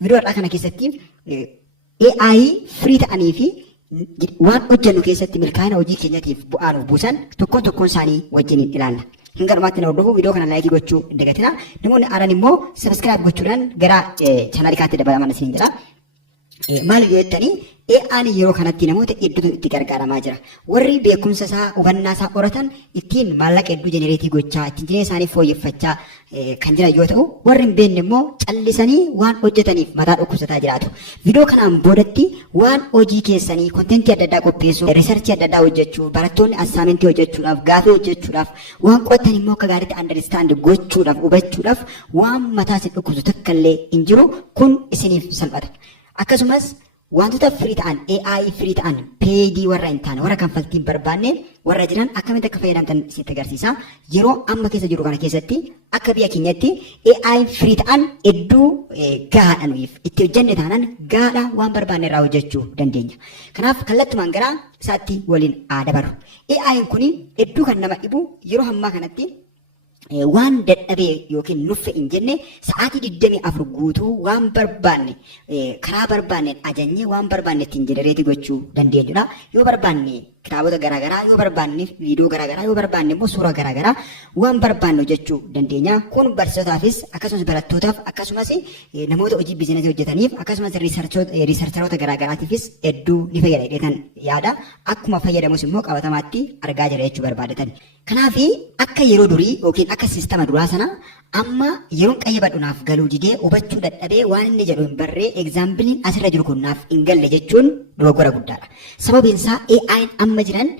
Viidiyoo har'aa kana keessatti AI free ta'anii fi waan hojjennu keessatti milkaa'ina hojii keenyatiif bu'aa nuuf buusan tokkoon isaanii wajjin ilaalla. Hanga dhumaatti na hordofu viidiyoo kana laayikii gochuu hin dagatinaa. Namoonni haaran immoo sabiskiraayib gochuudhaan gara chaanaalii kaatti dabalaman isin jira. Maal jettanii AI yeroo kanatti namoota hedduutu itti gargaaramaa jira. Warri beekumsa isaa hubannaa isaa horatan ittiin maallaqa hedduu jenereetii gochaa ittiin jireenya isaanii fooyyeffachaa kan jiran yoo ta'u, warri hin beekne immoo callisanii waan hojjetaniif mataa dhukkubsataa jiraatu. Viidiyoo kanaan boodatti waan hojii keessanii kontentii adda addaa qopheessuu, riisarchii adda addaa hojjechuu, barattoonni assaamintii hojjechuudhaaf, gaafii hojjechuudhaaf, waan qo'atan immoo akka gaariitti understand gochuudhaaf, hubachuudhaaf waan mataa isin dhukkubsu takka illee hin jiru. Kun isiniif salphata. Akkasumas wantoota free ta'an AI free ta'an paid warra hin taane warra kanfaltiin barbaanne warra jiran akkamitti akka fayyadamtan sitti agarsiisa. Yeroo amma keessa jiru kana keessatti akka biyya keenyatti AI free ta'an hedduu gahaadha nuyiif itti hojjenne taanaan gahaadha waan barbaanne irraa hojjechuu dandeenya. Kanaaf kallattumaan gara isaatti waliin dabarru. AI kun hedduu kan nama dhibu yeroo ammaa kanatti waan dadhabee yookiin nuffe hin jenne sa'aatii 24 guutuu waan barbaanne karaa barbaanneen ajajnee waan barbaanne ittiin jenereetii gochuu dandeenyudha. Yoo barbaanne kitaabota garaagaraa, yoo barbaanne viidiyoo garaagaraa, yoo barbaanne immoo suuraa garaagaraa waan barbaanne hojjechuu dandeenya. Kun barsiisotaafis akkasumas barattootaaf akkasumas namoota hojii biizinasii hojjetaniif akkasumas riisarcharoota garaagaraatiifis hedduu ni fayyada jedheetan yaada. Akkuma fayyadamus immoo qabatamaatti argaa jira jechuu barbaadatan. Kanaaf akka yeroo durii yookiin akka siistama duraa sana amma yeroon qayyabadhunaaf galuu didee hubachuu dadhabee waan inni jedhu hin barree egzaambiliin asirra jiru kun naaf hin galle jechuun dogoggora guddaadha. Sababiin isaa AI'n amma jiran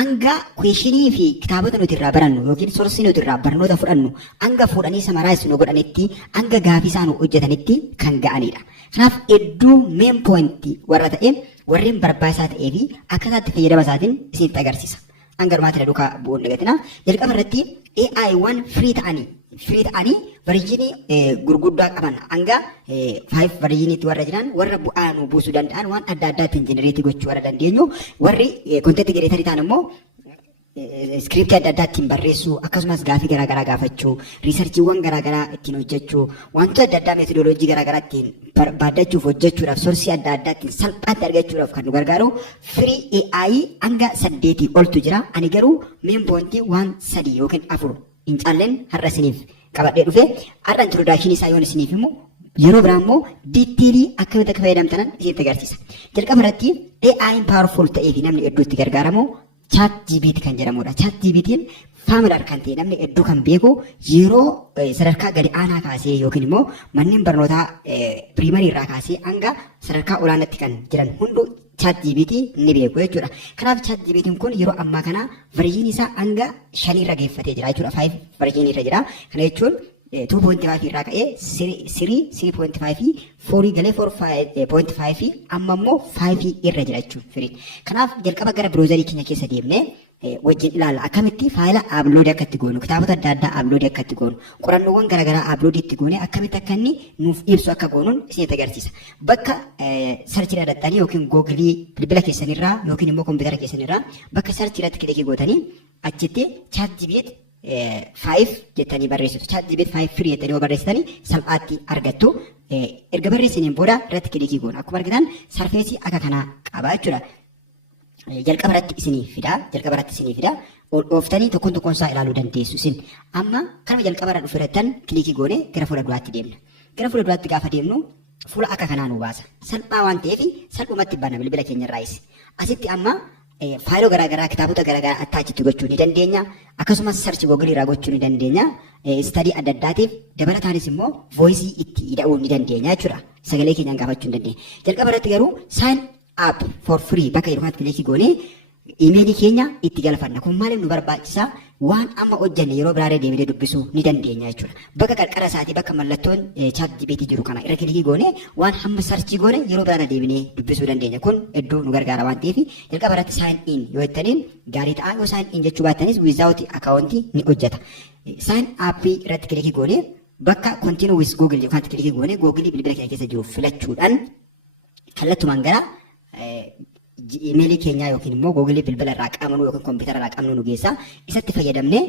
hanga kweeshinii fi kitaabota nuti irraa barannu yookiin soorsii nuti irraa barnoota fudhannu hanga fuudhanii samaraayis nu godhanitti hanga gaafii isaa nu hojjetanitti kan ga'anidha. Kanaaf hedduu meen poointii warra ta'e warreen barbaachisaa ta'ee fi akkataatti fayyadama isaatiin isinitti agarsiisa. Hanga dhumaatti na duukaa bu'uun dhagatina. Jalqaba irratti AI free ta'anii varjinii gurguddaa qaban hanga 5 varjiniitti warra jiran warra bu'aa nu buusuu danda'an waan adda addaatiin jenereetii gochuu warra dandeenyu warri kontentii kireetarii ta'an immoo iskiriptii adda addaa ittiin barreessuu akkasumas gaafii garaagaraa gaafachuu riisarchiiwwan garaagaraa ittiin hojjechuu wantoota adda addaa meetodoloojii garaagaraa ittiin barbaadachuuf hojjechuudhaaf soorsii adda addaa ittiin salphaatti argachuudhaaf kan nu gargaaru free AI hanga 8 oltu jira. Ani garuu meen poointii waan 3 yookiin 4 hin caalleen har'a isiniif qabadhee dhufe har'a introdakshinii isaa yoon isiniif immoo yeroo biraa immoo diiteelii akkamitti akka fayyadamtan isinitti agarsiisa. Jalqaba irratti AI powerful ta'ee fi namni hedduu itti gargaaramu ChatGPT kan jedhamudha. ChatGPT'n faamilar kan ta'e namni hedduu kan beeku yeroo sadarkaa gadi aanaa kaasee yookiin immoo manneen barnootaa piriimarii irraa kaasee hanga sadarkaa olaanaatti kan jiran hunduu ChatGPT ni beeku jechuudha. Kanaaf ChatGPT'n kun yeroo ammaa kana varjiinii isaa hanga 5 irra geeffatee jira jechuudha. 5 varjiinii irra jira. Kana jechuun 2.5 irraa ka'ee 3.5 4 galee 4.5 amma immoo 5 irra jira jechuudha. Kanaaf jalqaba gara biroozarii keenya keessa deemnee wajjin ilaalla akkamitti faayila abloodii akka itti goonu kitaabota adda addaa abloodii akka itti goonu qorannoowwan garaagaraa abloodii itti goone akkamitti akka inni nuuf ibsu akka goonuun isinitti agarsiisa. Bakka sarchii dhadhattanii yookiin googilii bilbila keessanirraa yookiin immoo kompiitara keessanirraa bakka sarchii irratti kilikii gootanii achitti ChatGPT 5 jettanii barreessitu. ChatGPT 5 free jettanii barreessitanii salphaatti argattu. Erga barreessiniin booda irratti kilikii goona. Akkuma argitan sarfeesii akka kanaa qaba jechuudha. Jalqaba irratti isinii fida. Ooftanii tokkoon isaa ilaaluu dandeessu isin. Amma kanuma jalqaba irra dhufirattan kilikii goone gara fuula duraatti deemna. Gara fuula duraatti gaafa deemnu fuula akka kanaa nu baasa. Salphaa waan ta'eef salphumatti banna bilbila keenya irraayis. Asitti amma faayiloo garaagaraa kitaabota garaagaraa attaachitti gochuu ni dandeenya. Akkasumas sarchi googilii irraa gochuu ni dandeenya. Istadii adda addaatiif dabalataanis immoo voisii itti hidhuu ni dandeenya jechuudha. Sagalee keenyaan gaafachuu ni dandeenya. Jalqaba irratti garuu sign up for free bakka yeroo kanatti kilikii goonee imeelii keenya itti galfanna. Kun maaliif nu barbaachisa? Waan amma hojjenne yeroo biraaree deemnee dubbisuu ni dandeenya jechuudha. Bakka qarqara isaatii bakka mallattoon ChatGPT jiru kana irra kilikii goone waan hamma sarchii goone yeroo biraaree deemnee dubbisuu dandeenya. Kun hedduu nu gargaara waan ta'eef jalqaba irratti sign in yoo jettaniin gaarii ta'a. Yoo sign in jechuu baattanis without account ni hojjeta. Sign up irratti kilikii goone bakka continue with Google yookaan kilikii goone Google bilbila keenya keessa jiru filachuudhaan kallattumaan gara imeelii keenyaa yookiin immoo googilii bilbila irraa qabnu yookiin kompiitara irraa qabnu nu geessa. Isatti fayyadamnee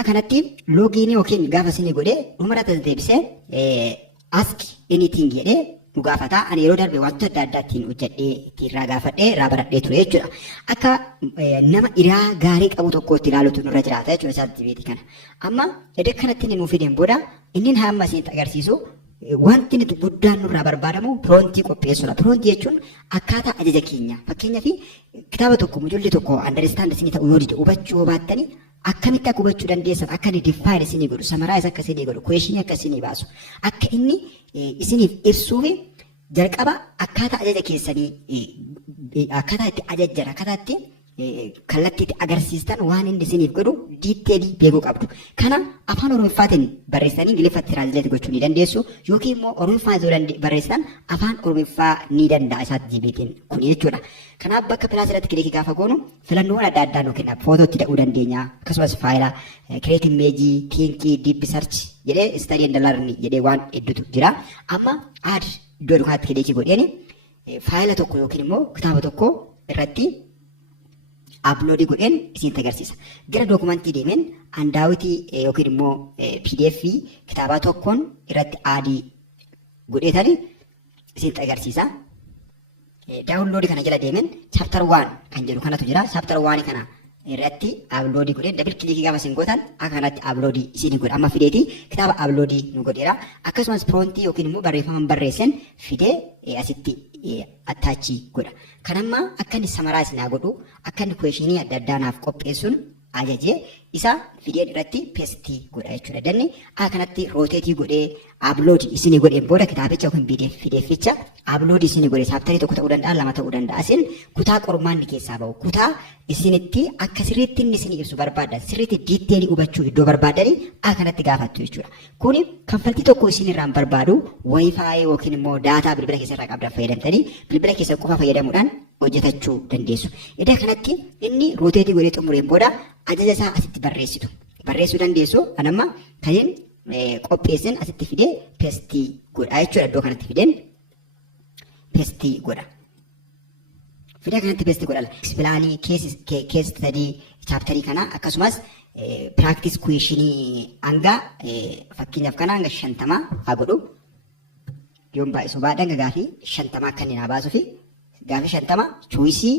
akkanatti loogiinii yookiin gaafa isin godhee dhumarratti deebisee ask anything jedhee nu gaafata. Ani yeroo darbe wantoota adda addaa ittiin hojjedhee ittiin gaafadhee irraa baradhee ture jechuudha. Akka nama iraa gaarii qabu tokkotti ilaalutu nurra jiraata jechuudha ChatGPT kana. Amma edda kanatti inni nuuf fideen booda inni hamma isinitti agarsiisu wanti nuti guddaan nurraa barbaadamu piroontii qopheessuudha. Piroontii jechuun akkaataa ajaja keenya. Fakkeenyaaf kitaaba tokko mujulli tokko understand isinii ta'u yoo dide hubachuu yoo baattani akkamitti akka hubachuu dandeessan akka inni define isinii godhu summarize akka isinii godhu question akka isinii baasu akka inni isiniif ibsuuf jalqaba akkaataa ajaja keessanii akkaataa itti ajajjan akkaataa itti kallattii itti agarsiistan waan inni isiniif godhu diiteelii beekuu qabdu. Kana afaan Oromoffaatiin barreessanii Ingiliffatti translate gochuu ni dandeessu yookiin immoo Oromoffaan barreessan afaan Oromoffaa ni danda'a ChatGPT'n kun jechuudha. Kanaaf bakka pilaas irratti kilikii gaafa goonu filannoowwan adda addaa nu kenna. Footootti ta'uu dandeenya akkasumas faayila create image think deep search jedhee study and learn jedhee waan hedduutu jira. Amma add iddoo dukaatti kilikii godheen faayila tokko yookiin immoo kitaaba tokko irratti upload godheen isin agarsiisa. Gara dokumentii deemeen handaawwitii yookiin immoo PDF kitaaba tokkoon irratti aadii godheetanii isin agarsiisa. Download kana jala deemeen chapter 1 kan jedhu kanatu jira. Chapter 1 kana irratti upload godheen double click gaafa isin gootan akka kanatti upload isin godha. Amma fideeti kitaaba upload nu godheera. Akkasumas prompt yookiin immoo barreeffama barreessan fidee asitti attach godha. Kanamma akka inni summarize naa godhu akka inni questionii adda addaa naaf qopheessuun ajajee isa fidee irratti paste godha jechuudha. Danni akka kanatti rotate godhee upload isin godheen booda kitaabicha yookiin PDFicha upload isin godhee chapter tokko ta'uu danda'a lama ta'uu danda'a. Isin kutaa qormaanni keessaa bahu kutaa isinitti akka sirriitti inni isin ibsu barbaadan sirriitti diiteelii hubachuu iddoo barbaadanii akka kanatti gaafattu jechuudha. Kuni kanfaltii tokko isin irraan barbaadu wifi yookiin immoo daataa bilbila keessarraa qabdan fayyadamtanii bilbila keessa qofa fayyadamuudhaan hojjetachuu dandeessu. Iddoo kanatti inni rotate godhee xumureen booda ajaja isaa asitti barreessuu dandeessu. Anamma kan qopheessin asitti fidee paste godha jechuudha. Iddoo kanatti fideen paste godha. Fidee kanatti paste godha. Explain case study chapter kana akkasumas practice question hanga fakkeenyaaf kana hanga 50 haa godhu. Yoon baay'isuu baadhaan gaafii 50 akka inni naa baasuufi gaafii 50 choice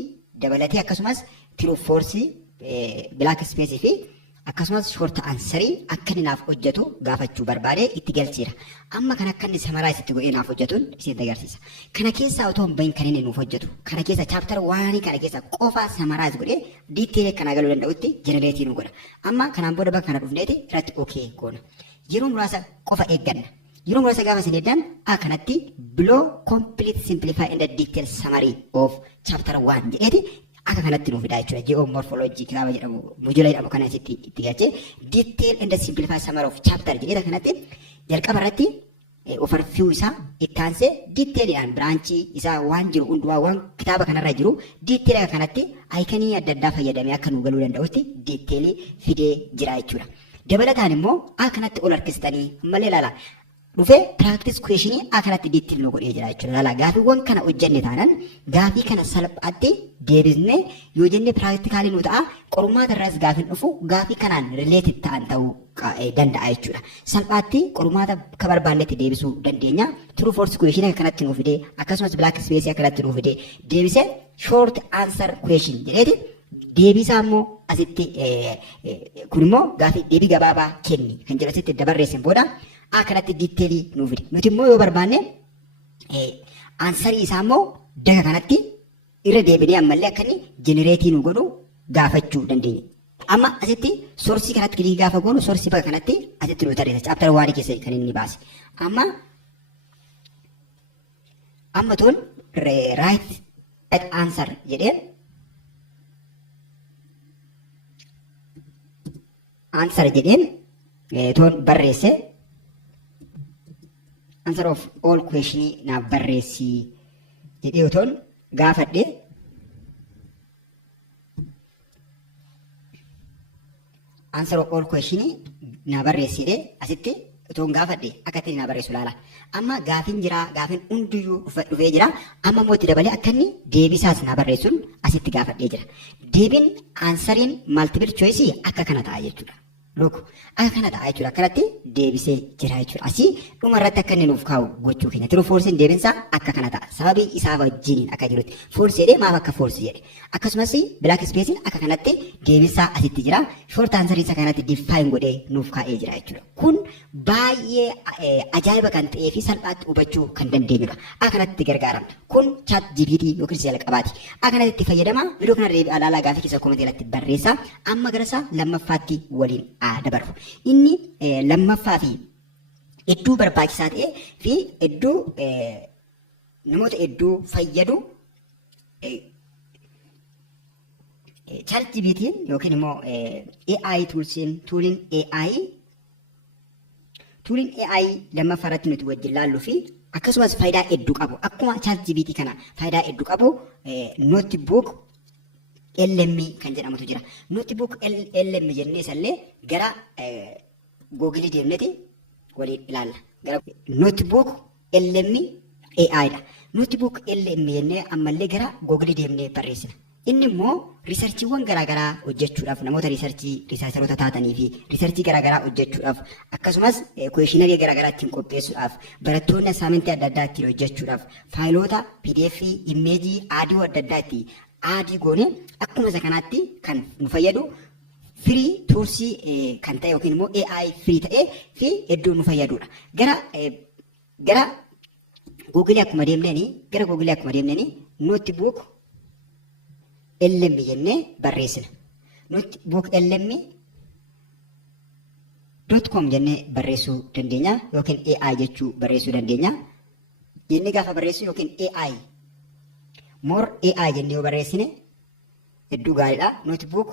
dabalatee akkasumas true false black space fi akkasumas short answer akka inni naaf hojjetu gaafachuu barbaade itti galcheera. Amma kan akka inni summarize itti godhee naaf hojjetuun isin agarsiisa. Kana keessaa otoo hin bahin kan inni nuuf hojjetu. Kana keessa chapter 1 kana keessa qofa summarize godhee detail kana galuu danda'utti generate nu godha. Amma kanaan booda bakka kana dhufneeti irratti okay goona. Yeroo muraasa qofa eegganna. Yeroo muraasa gaafa isin eegdan akkanatti below complete simplify and detailed summary of chapter 1 jedheeti akka kanatti nuuf fidaa jechuudha. Geomorphology kitaaba jedhamu mujula jedhamu kana itti galchee detail and simplify summary of chapter jedheeta kanatti jalqaba irratti overview isaa itti aansee detailidhaan branchii isaa waan jiru hundumaa waan kitaaba kanarra jiru detail akka kanatti ayikanii adda addaa fayyadamee akka nu galuu danda'utti detailii fidee jira jechuudha. Dabalataan immoo akka kanatti ol harkistanii ammallee ilaala. Dhufee practice question akkanatti detail nu godhee jira jechuudha. Lala gaafiiwwan kana hojjenne taanan gaafii kana salphaatti deebisnee yoo jenne practically nu ta'a qormaata irraas gaafiin dhufu gaafii kanaan related ta'an ta'uu danda'a jechuudha. Salphaatti qormaata ka barbaannetti deebisuu dandeenya. True false question akkanatti nu fidee akkasumas black space akkanatti nu fidee deebisee short answer question jedheeti deebisaa immoo asitti kun immoo gaafii deebii gabaabaa kenni kan jedhu asitti dabarreessin booda akkanatti detailii nuuf fide. Nuti immoo yoo barbaanne aansarii isaa immoo daga kanatti irra deebinee ammallee akka inni jenereetii nu godhu gaafachuu dandeenya. Amma asitti soorsii kanatti kilikii gaafa goonu soorsii bakka kanatti asitti nu tarreessa. Chapter 1 keessa kan inni baase. Amma toon right answer jedheen answer jedheen toon barreesse. Answer of all question na barreessi jedhee otoon gaafadhe answer of all question na barreessidhe asitti otoon gaafadhe akkatti na barreessu laala. Amma gaafiin jira gaafiin hundiyyuu dhufee jira. Amma immoo itti dabalee akka inni deebisaas na barreessuun asitti gaafadhee jira. Deebiin answeriin multiple choice akka kana ta'a jechuudha. Look, akka kana ta'a jechuudha. Akkanatti deebisee jira jechuudha. Asii dhuma irratti akka inni nuuf kaa'u gochuu keenya. True force'n deebinsaa akka kana ta'a. Sababii isaa wajjiniin akka jirutti. Force jedhee maaf akka force jedhe. Akkasumas black space'n akka kanatti deebinsaa asitti jira. Short answer isa kanatti define godhee nuuf kaa'ee jira jechuudha. Kun baay'ee ajaa'iba kan ta'ee fi salphaatti hubachuu kan dandeenyudha. Akka kanatti gargaaramna. Kun chat GPT yookiin jalqabaati. Akka kanatti itti fayyadama. Viidiyoo kana deebi'aa ilaalaa gaafii keessa komentii irratti barreessaa. Amma gara isaa lammaffaatti waliin dabarru. Inni lammaffaa fi hedduu barbaachisaa ta'ee fi hedduu namoota hedduu fayyadu ChatGPT'n yookiin immoo AI tuuliin AI lammaffaa irratti nuti wajjin laalluu fi akkasumas faayidaa hedduu qabu. Akkuma ChatGPT kana faayidaa hedduu qabu notebook LM kan jedhamutu jira. Notebook LM jennee isallee gara Google deemneti waliin ilaalla. Gara notebook LM AI dha. Notebook LM jennee ammallee gara Google deemnee barreessina. Inni immoo riisarchiiwwan garaagaraa hojjechuudhaaf namoota riisarcheroota taatanii fi riisarchii garaagaraa hojjechuudhaaf akkasumas kuweeshinarii garaagaraa ittiin qopheessuudhaaf barattoonni assaayimentii adda addaa ittiin hojjechuudhaaf faayiloota PDF, imeejii, aadiyoo adda addaa ittiin aadii goone akkuma isa kanaatti kan nu fayyadu firii tuursii kan ta'e yookiin immoo AI firii ta'ee fi hedduu nu fayyadudha. Gara Google akkuma deemneen notebook LM jennee barreessina. Notebook LM.com jennee barreessuu dandeenya yookiin AI jechuu barreessuu dandeenya. Jennee gaafa barreessu yookiin AI more AI jennee yoo barreessine hedduu gaariidha. Notebook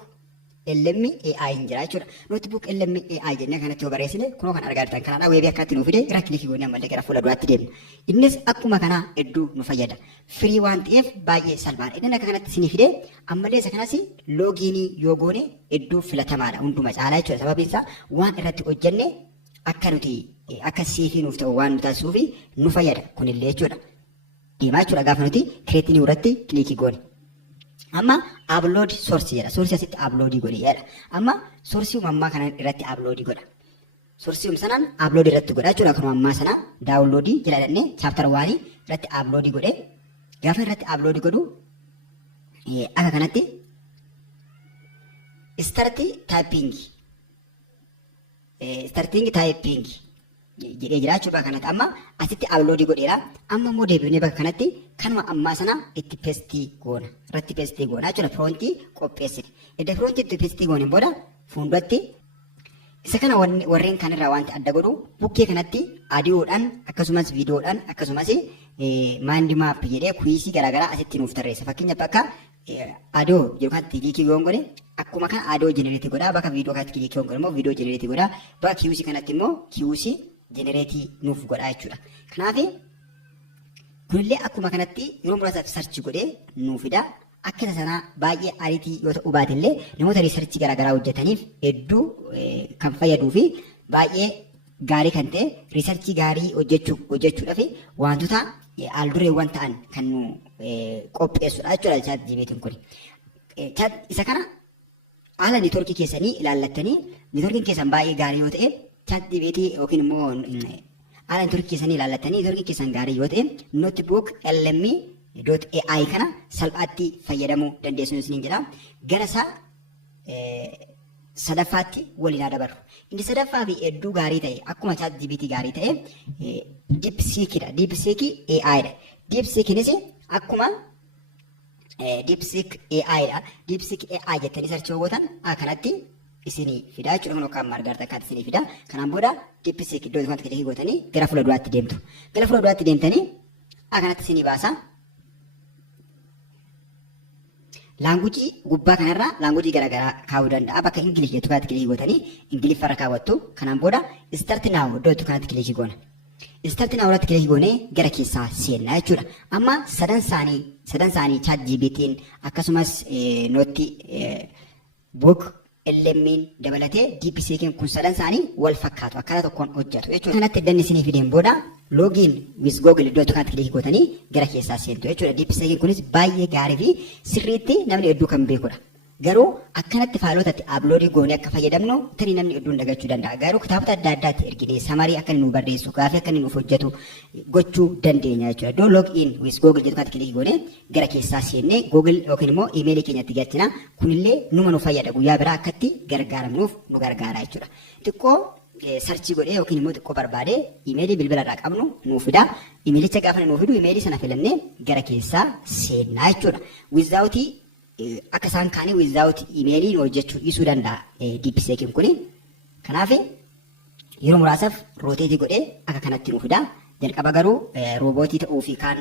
LM AI hin jira jechuudha. Notebook LM AI jennee kanatti yoo barreessine kunoo kan argaa jirtan kanaadha. Weebii akkatti nuuf fide gara kilikii goonee ammallee gara fuula duraatti deemna. Innis akkuma kanaa hedduu nu fayyada. Firii waan ta'eef baay'ee salphaadha. Inni akka kanatti isinii fide ammallee isa kanas loogiinii yoo goone hedduu filatamaadha hunduma caalaa jechuudha. Sababiin isaa waan irratti hojjenne akka nuti akka seefii nuuf ta'u waan nu taasisuuf nu fayyada kunillee jechuudha. Deemaa jechuudha gaafa nuti kireetinii irratti kilikii goone. Amma upload source jedha. Source asitti upload godhe jedha. Amma source ammaa kana irratti upload godha. Source sanaan upload irratti godha jechuudha. Kanuma ammaa sana download jedhannee chapter 1 irratti upload godhe. Gaafa irratti upload godhu akka kanatti starting typing jedhee jira jechuudha kanatti. Amma asitti upload godheera. Amma immoo deebinee bakka kanatti kanuma ammaa sana itti pestii goona. Irratti pestii goona jechuudha. Firoontii qopheessine. Edda firoontii itti pestii goone booda fuulduratti isa kana warreen kanirraa wanti adda godhu bukkee kanatti aadiyoodhaan akkasumas viidiyoodhaan akkasumas maandi maap jedhee kuwiisii garaagaraa asitti nuuf tarreessa. Fakkeenyaaf bakka aadiyoo yookaan kilikii yoo godhe akkuma kana aadiyoo jenereetii godhaa. Bakka viidiyoo kanatti kilikii yoo godhe immoo viidiyoo jenereetii godhaa. Bakka kiwiisii kanatti immoo kiwiisii jenereetii nuuf godhaa jechuudha. Kanaaf kunillee akkuma kanatti yeroo muraasaaf sarchi godhee nuuf fida. Akka sana baay'ee ariitii yoo ta'u baatillee namoota riisarchii garaagaraa hojjetaniif hedduu kan fayyaduu fi baay'ee gaarii kan ta'e riisarchii gaarii hojjechuudhaaf wantoota aldureewwan ta'an kan nu qopheessudha jechuudha ChatGPT'n kun. Isa kana haala neetworkii keessanii ilaallattanii neetworkiin keessan baay'ee gaarii yoo ta'e ChatGPT yookiin immoo haala neetworkii keessanii ilaallattanii neetworkiin keessan gaarii yoo ta'e notebook LM.AI kana salphaatti fayyadamuu dandeessuun isiniin jedha. Gara isaa sadaffaatti waliin dabarru. Inni sadaffaa fi hedduu gaarii ta'e akkuma ChatGPT gaarii ta'e DeepSeek'dha. DeepSeek AI'dha. DeepSeek'nis akkuma DeepSeek AI'dha. DeepSeek AI jettanii sarchii hawwatan kanatti isinii fida jechuudha. Kun yookaan margaarta akkaatti isinii fida. Kanaan booda DeepSeek iddoo kanatti kilikii gootanii gara fuula duraatti deemtu. Gara fuula duraatti deemtanii kanatti isinii baasa. Laanguujii gubbaa kanarraa laanguujii garaagaraa kaa'uu danda'a. Bakka Ingilish jettu kanatti kilikii gootanii Ingiliffarra kaawwattu. Kanaan booda Start Now iddoo jettu kanatti kilikii goona. Start Now irratti kilikii goonee gara keessaa seenna jechuudha. Amma sadan isaanii ChatGPT'n akkasumas notebook LM'n dabalatee DeepSeek'n kun sadan isaanii wal fakkaatu akkaataa tokkoon hojjetu jechuudha. Kanatti danni isinii fideen booda login with Google iddoo kanatti kilikii gootanii gara keessaa seentu jechuudha. DeepSeek'n kunis baay'ee gaarii fi sirriitti namni hedduu kan beekudha. Garuu akkanatti faalotatti upload goonee akka fayyadamnu tarii namni hedduun dagachuu danda'a. Garuu kitaabota adda addaatti erginee samarii akka nu barreessu gaafii akka nuuf hojjetu gochuu dandeenya jechuudha. Iddoo log in with Google jedhu kanatti kilikii goonee gara keessaa seennee Google yookiin immoo emailii keenyatti galchina. Kunillee numa nu fayyada guyyaa biraa akkatti gargaaramnuuf nu gargaara jechuudha. Xiqqoo sarchii godhee yookiin immoo xiqqoo barbaadee emailii bilbila irraa qabnu nuuf fida. Emailicha gaafa nuuf fidu emailii sana filannee gara keessaa seennaa jechuudha. Without akka isaan kaanii without emailiin hojjechuu dhiisuu danda'a DeepSeekiin kuni. Kanaaf yeroo muraasaaf rooteetii godhee akka kanatti nuuf fida. Jalqaba garuu roobootii ta'uu fi kaan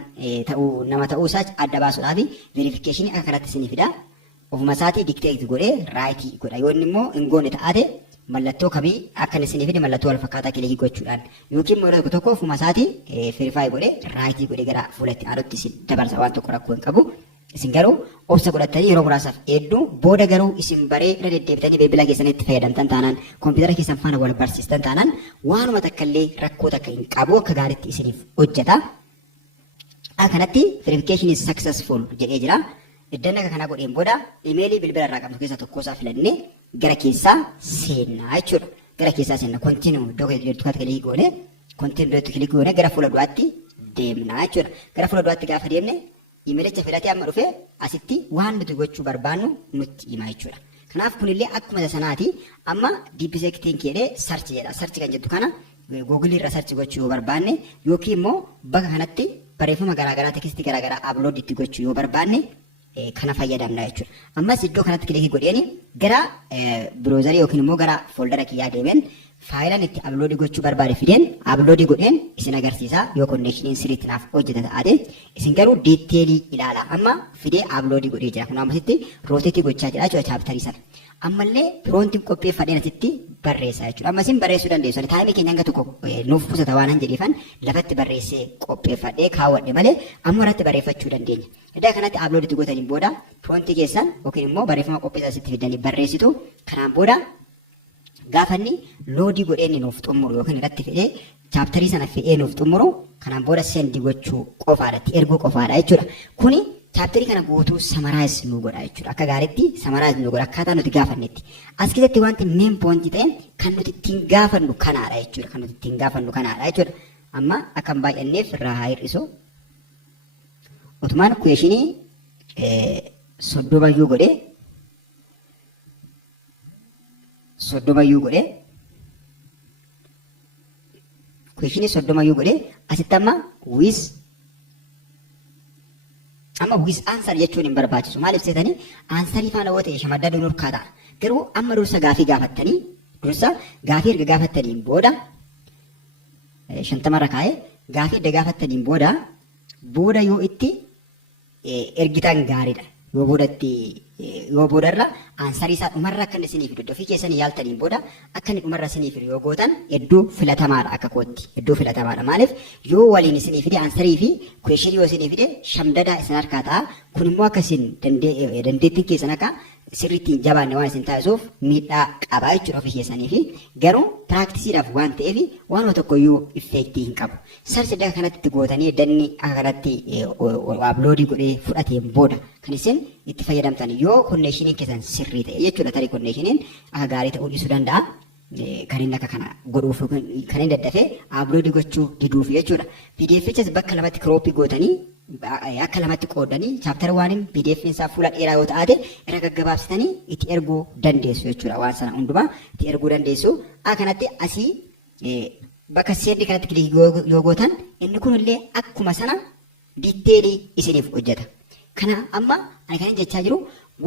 ta'uu nama ta'uu isaa adda baasuudhaaf verifiikeeshinii akka kanatti isinii fida. Ofuma isaatii dikteekti godhee raayitii godha. Yoo inni immoo hin goone ta'ate mallattoo kamii akka isinii fide mallattoo wal fakkaataa kilikii gochuudhaan yookiin immoo tokko ofuma isaatii verifaayi godhee raayitii godhee gara fuulatti aanutti isin dabarsa waan tokko rakkoo hin qabu. Isin garuu obsa godhattanii yeroo muraasaaf hedduu booda garuu isin baree irra deddeebitanii bilbila keessanitti fayyadamtan taanaan kompiitara keessan faana wal barsiistan taanaan waanuma takka illee rakkoo takka hin qabu akka gaariitti isiniif hojjeta. Kanatti verification is successful jedhee jira. Iddoo akka kanaa godheen booda imeelii bilbila irraa qabnu keessaa tokkosaa filannee gara keessaa seennaa jechuudha. Gara keessaa seenna continue iddoo jedhu kanatti kilikii goone continue iddoo kilikii goone gara fuula duraatti deemnaa jechuudha. Gara fuula duraatti gaafa deemne imeelicha filatee amma dhufe asitti waan nuti gochuu barbaannu nutti hima jechuudha. Kanaaf kunillee akkuma sanaati amma DeepSeekiin jedhee sarchi jedha. Sarchi kan jettu kana Google irra sarchi gochuu yoo barbaanne yookiin immoo bakka kanatti barreeffama garaagaraa tekstii garaagaraa upload itti gochuu yoo barbaanne kana fayyadamna jechuudha. Ammas iddoo kanatti kilikii godheeni gara biroozarii yookiin immoo gara fooldara kiyyaa deemeen faayilaan itti upload gochuu barbaade fideen upload godheen isin agarsiisa yoo connection sirriitti naaf hojjeta ta'ate isin garuu diiteelii ilaala. Amma fidee upload godhee jira. Kanaaf asitti rooteetii gochaa jira jechuudha chaaptarii sana. Ammallee piroontiin qopheeffadheen asitti barreessa jechuudha. Amma isin barreessuu dandeessu. Taayimii keenya hanga tokko nuuf qusata waan hin jedheefan lafatti barreessee qopheeffadhee kaawwadhe malee amma irratti barreeffachuu dandeenya. Iddoo kanatti upload itti gootaniin booda piroontii keessan yookiin immoo barreeffama qopheessaa asitti fidanii barreessitu. Kanaan booda gaafanni loodii godheen nuuf xumuru yookiin irratti fidee chaaptarii sana fidee nuuf xumuru kanaan booda seendii gochuu qofaadha erguu qofaadha jechuudha. Kuni chaaptarii kana guutuu samaraayiz nu godha jechuudha. Akka gaariitti samaraayiz nu godha akkaataa nuti gaafannetti. As keessatti wanti meen poontii ta'e kan nuti ittiin gaafannu kanaadha jechuudha. Kan nuti ittiin gaafannu kanaadha jechuudha. Amma akka hin baay'anneef irraa haa hir'isu. Otumaan kuyeeshinii 30 godhee 30 godhee kuyeeshinii 30 godhee asitti amma with answer jechuun hin barbaachisu. Maaliif seetanii aansarii faana yoo ta'e shamadda dunurkaa ta'a. Garuu amma dursa gaafii gaafattanii dursa gaafii erga gaafattaniin booda 50 irra kaa'ee gaafii erga gaafattaniin booda yoo itti ergitan gaariidha. Yoo boodarra aansarii isaa dhumarra akka inni isiniif fidu ofii keessanii yaaltaniin booda akka inni dhumarra isiniif fidu yoo gootan hedduu filatamaadha akka kootti hedduu filatamaadha. Maaliif yoo waliin isiniif fide aansarii fi kuyeeshinii yoo isiniif fide shamdadaa isin harkaa ta'a. Kun immoo akka isin dandeettiin keessan akka sirriitti hin jabaanne waan isin taasisuuf miidhaa qabaa jechuudha ofii keessanii fi garuu piraktisiidhaaf waan ta'eef waan tokkoyyuu effektii hin qabu. Sarchi iddoo kanatti itti gootanii danni akka kanatti upload godhee fudhateen booda kan isin itti fayyadamtan yoo konneeshiniin keessan sirrii ta'e jechuudha. Tarii konneeshiniin akka gaarii ta'uu dhiisuu danda'a. Kan inni akka kana godhuuf kan inni daddafee upload gochuu diduuf jechuudha. PDF'chas bakka lamatti crop gootanii akka lamatti qoodanii chaaptara waaniin PDF isaa fuula dheeraa yoo ta'ate irra gaggabaabsitanii itti erguu dandeessu jechuudha. Waan sana hundumaa itti erguu dandeessu. Kanatti asii bakka seendii kanatti kilikii yoo gootan inni kunillee akkuma sana diiteelii isiniif hojjeta. Kana amma ani kan jechaa jiru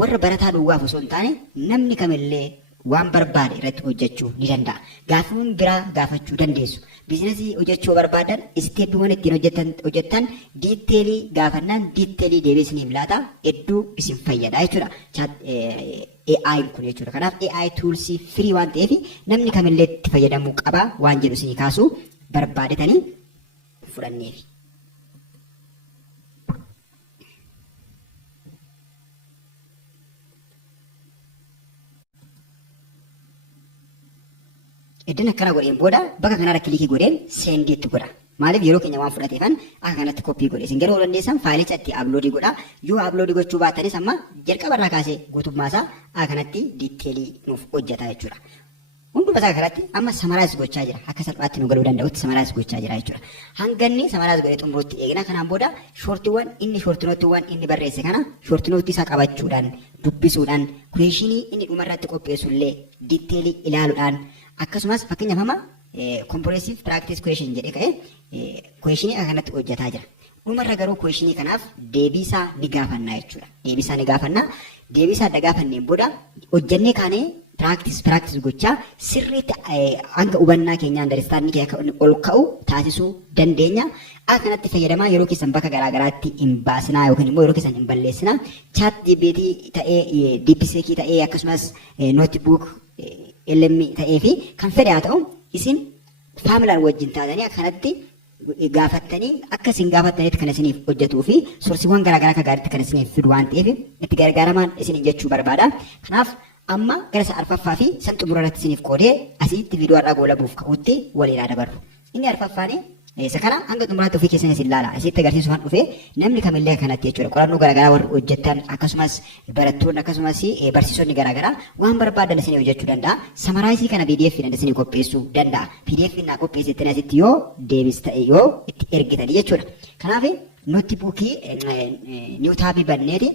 warra barataa duwwaaf osoo hin taane namni kamillee waan barbaade irratti hojjechuu ni danda'a. Gaafiiwwan biraa gaafachuu dandeessu. Biizinasii hojjechuu barbaadan isteeppiiwwan ittiin hojjettan diiteelii gaafannaan diiteelii deebisniif laata hedduu isin fayyada jechuudha. AI kun jechuudha. Kanaaf AI toolsii firii waan ta'eef namni kamillee itti fayyadamuu qaba waan jedhu isinii kaasuu barbaadetanii fudhanneef. Iddoo akkana godheen booda bakka kanarra kilikii godheen seendii itti godha. Maaliif yeroo keenya waan fudhateefan akka kanatti koppii godhe isin garuu dandeessan faayilicha itti upload godha yoo upload gochuu baatanis amma jalqabarraa kaasee guutummaa isaa akka kanatti diiteelii nuuf hojjeta jechuudha. Hunduma isaa kanatti amma samaraayis gochaa jira akka salphaatti nu galuu danda'utti samaraayis gochaa jira jechuudha. Hanganni samaraayis godhee xumuruutti eegna kanaan booda shoortiiwwan inni shoortinootiiwwan inni barreesse kana shoortinootii isaa qabachuudhaan dubbisuudhaan kuweeshinii inni dhumarratti qopheessullee diiteelii ilaaluudhaan akkasumas fakkeenyaaf amma comprehensive practice question jedhee ka'ee kuweeshinii akka kanatti hojjetaa jira. Dhumarra garuu kuweeshinii kanaaf deebiisaa ni gaafannaa jechuudha. Deebiisaa ni gaafannaa. Deebiisaa adda gaafanneen booda hojjennee kaanee practice gochaa sirriitti hanga hubannaa keenyaa understanding keenya akka ol ka'u taasisuu dandeenya. Akka kanatti fayyadamaa yeroo keessan bakka garaagaraatti hin baasinaa yookiin immoo yeroo keessan hin balleessinaa. Chat GPT ta'ee DeepSeek ta'ee akkasumas notebook LM ta'ee fi kan fedhe haa ta'u isin faamilaan wajjin taatanii akka kanatti gaafattanii akka isin gaafattanitti kan isiniif hojjetuu fi soorsiiwwan garaagaraa akka gaariitti kan isiniif fidu waan ta'eef itti gargaaramaan isin jechuu barbaada. Kanaaf amma gara isa arfaffaa fi san xumura irratti isiniif qoodee asitti viidiyoo har'aa goolabuuf ka'utti waliin dabarru. Inni arfaffaanii isa kana hanga xumuraatti ofii keessan isin ilaala. Asitti agarsiisuudhaan dhufee namni kamillee kanatti jechuudha. Qorannoo garaagaraa warri hojjetan akkasumas barattoonni akkasumas barsiisonni garaagaraa waan barbaadan isin hojjechuu danda'a. Samaraayisii kana PDF dhaan isin qopheessuu danda'a. PDF naa qopheessitanii asitti yoo deebis ta'e yoo itti ergitanii jechuudha. Kanaaf nootbuukii niw taabii banneeti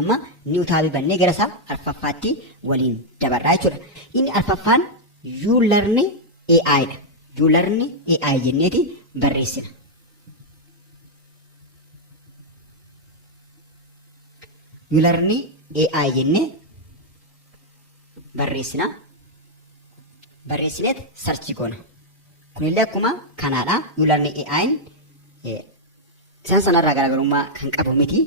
amma niw taabii bannee gara isaa arfaffaatti waliin dabarraa jechuudha. Inni arfaffaan you learn AI dha. You learn AI jenneeti barreessina. You learn AI jennee barreessina. Barreessineet sarchi goona. Kunillee akkuma kanaadha. You learn AI isaan sanarraa garaagarummaa kan qabu miti.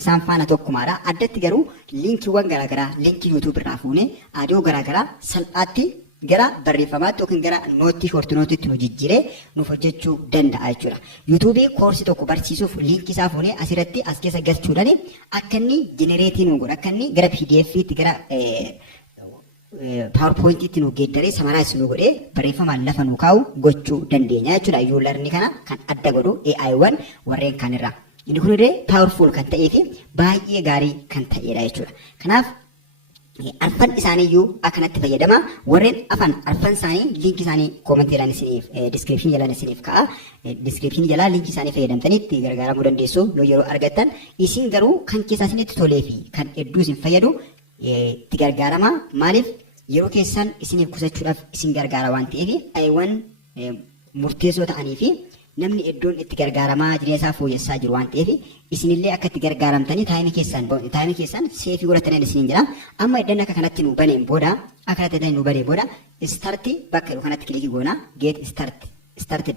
Isaan faana tokkumaadha. Addatti garuu liinkiiwwan garaagaraa liinkii YouTube irraa fuunee aadiyoo garaagaraa salphaatti gara barreeffamaatti yookiin gara nootii shoortinootiitti nu jijjiiree nuuf hojjechuu danda'a jechuudha. YouTube koorsii tokko barsiisuuf liinkii isaa fuunee asirratti as keessa galchuudhaan akka inni jenereetii nu godha akka inni gara PDFitti gara PowerPointiitti nu geeddaree samaraayis nu godhee barreeffamaan lafa nu kaa'u gochuu dandeenya jechuudha. You learn kana kan adda godhu AI-wwan warreen kanirraa. Inni kunillee powerful kan ta'ee fi baay'ee gaarii kan ta'edha jechuudha. Kanaaf arfan isaaniiyyuu akkanatti fayyadama. Warreen arfan isaanii liinkii isaanii koomentii isiniif description jalaan isiniif ka'a. Description jalaa liinkii isaanii fayyadamtanii itti gargaaramuu dandeessu yoo yeroo argattan. Isin garuu kan keessaa isinitti tolee fi kan hedduu isin fayyadu itti gargaarama. Maaliif yeroo keessan isiniif qusachuudhaaf isin gargaara waan ta'eef AI-wwan murteessoo ta'anii fi namni iddoon itti gargaaramaa jireenya isaa fooyyessaa jiru waan ta'eef isinillee akka itti gargaaramtanii taayimii keessan seefii godhatanii isiniin jira. Amma iddoo akka kanatti nu baneen booda start bakka kanatti kilikii goona get start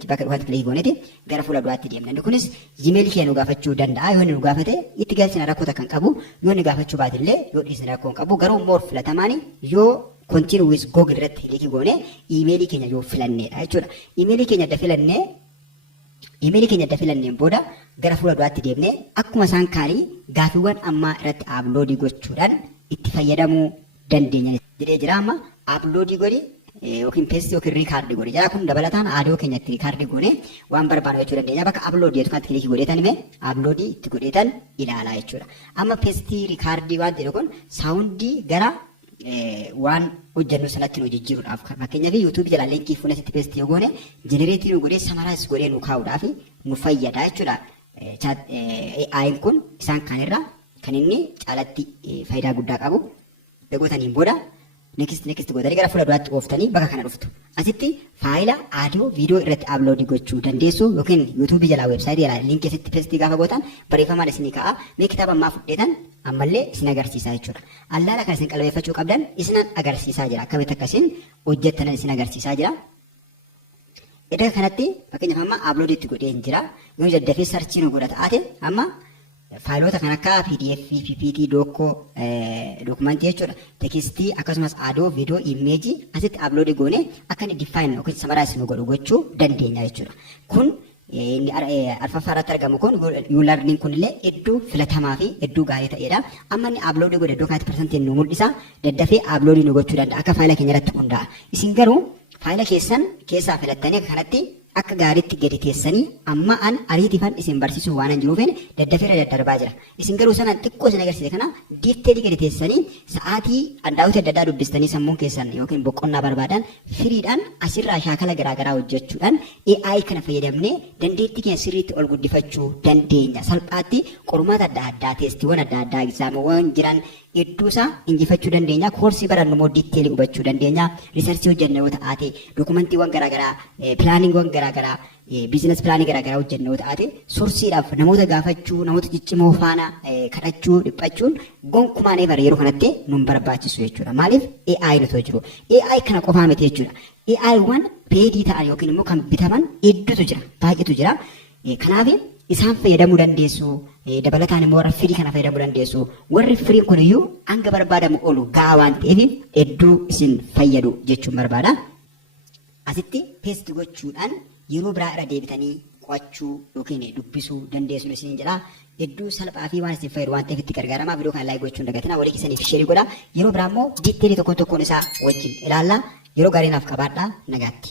bakka kanatti kilikii gooneeti gara fuula duraatti deemna. Inni kunis Gmail keenya nu gaafachuu danda'a. Yoo inni nu gaafate itti galchina rakkoota kan qabu yoo inni gaafachuu baatillee yoo dhiisne rakkoo hin qabu garuu moor filatamaani yoo continue with Google irratti kilikii goone iimeelii keenya yoo filanneedha jechuudha. Iimeelii keenya adda filannee booda gara fuula duraatti deemnee akkuma isaan kaanii gaafiiwwan ammaa irratti uploadii gochuudhaan itti fayyadamuu dandeenya jedhee jira. Amma uploadii godhi yookiin paste yookiin record godhi jira. Kun dabalataan aadiyoo keenyatti record goone waan barbaadu jechuu dandeenya. Bakka upload jedhu kanatti kilikii godheetan uploadii itti godheetan ilaalaa jechuudha. Amma paste record waan jedhu kun saawundii gara waan hojjennu sanatti nu jijjiiruudhaaf fakkeenyaaf YouTube jala linkii fuula sitti paste yoo goone jenereetii nu godhee samaraayis godhee nu kaa'uudhaaf nu fayyada jechuudha. AI kun isaan kanirraa kan inni caalatti faayidaa guddaa qabu. Dagootaniin booda next gootanii gara fuula duraatti ooftanii bakka kana dhuftu. Asitti faayila aadiyoo viidiyoo irratti upload gochuu dandeessu yookiin YouTube jala websaayitii jala linkii sitti paste gaafa gootan barreeffamaan isinii ka'a. Mee kitaaba ammaa fudheetan ammallee isin agarsiisaa jechuudha. Allaala kan isin qalbeeffachuu qabdan isinan agarsiisaa jira. Akkamitti akkasiin hojjettanan isin agarsiisaa jira. Iddoo kanatti fakkeenyaaf amma upload itti godhee hin jira. Yoo daddafee sarchii nu godha taate amma faayilota kan akka PDF, PPT, dokumentii jechuudha. Tekstii akkasumas aadiyoo, viidiyoo, imeejii asitti upload goone akka inni define yookiin summarize nu godhu gochuu dandeenya jechuudha. Kun inni arfaffaa irratti argamu kun you learning kunillee hedduu filatamaa fi hedduu gaarii ta'edha. Amma inni upload godhe iddoo kanatti persentiin nu mul'isa. Daddafee upload nu gochuu danda'a. Akka faayila keenya irratti hundaa'a. Isin garuu faayila keessan keessaa filattanii kanatti akka gaariitti gadi teessanii amma an ariitiifan isin barsiisuu waan hin jiruufin daddafeera daddarbaa jira. Isin garuu sanaan xiqqoo isin agarsiise kana diitteelii gadi teessanii sa'aatii daawwitii adda addaa dubbistanii sammuun keessan yookiin boqonnaa barbaadan firiidhaan asirraa shaakala garaagaraa hojjechuudhaan AI kana fayyadamnee dandeettii keenya sirriitti ol guddifachuu dandeenya. Salphaatti qormaata adda addaa teestiiwwan adda addaa egzaamiiwwan jiran hedduusaa injifachuu dandeenya. Koorsii barannu immoo diitteelii hubachuu dandeenya. Riisarchii hojjenna yoo ta'ate dokumantiiwwan garaagaraa pilaaniiwwan garaagaraa biizines pilaanii garaagaraa hojjenna yoo ta'ate soorsiidhaaf namoota gaafachuu namoota ciccimoo faana kadhachuu dhiphachuun gonkumaan eebara yeroo kanatti nun barbaachisu jechuudha. Maaliif AI nuti jiru. AI kana qofaa miti jechuudha. AI wan peedii ta'an yookiin immoo kan bitaman hedduutu jira baay'eetu jira. Kanaaf isaan fayyadamuu dandeessu. Dabalataan immoo warra firii kana fayyadamuu dandeessu. Warri firiin kun iyyuu hanga barbaadamu olu gahaa waan ta'eef hedduu isin fayyadu jechuun barbaada. Asitti teesti gochuudhaan yeroo biraa irra deebitanii qo'achuu yookiin dubbisuu dandeessuun isin jedha. Hedduu salphaa fi waan isin fayyadu waan ta'eef itti gargaaramaa. Viidiyoo kana laayik gochuun dagatina walii keessaniif sheerii godha. Yeroo biraa immoo diitteelii tokkoon isaa wajjin ilaalla. Yeroo gaarii naaf qabaadhaa nagaatti.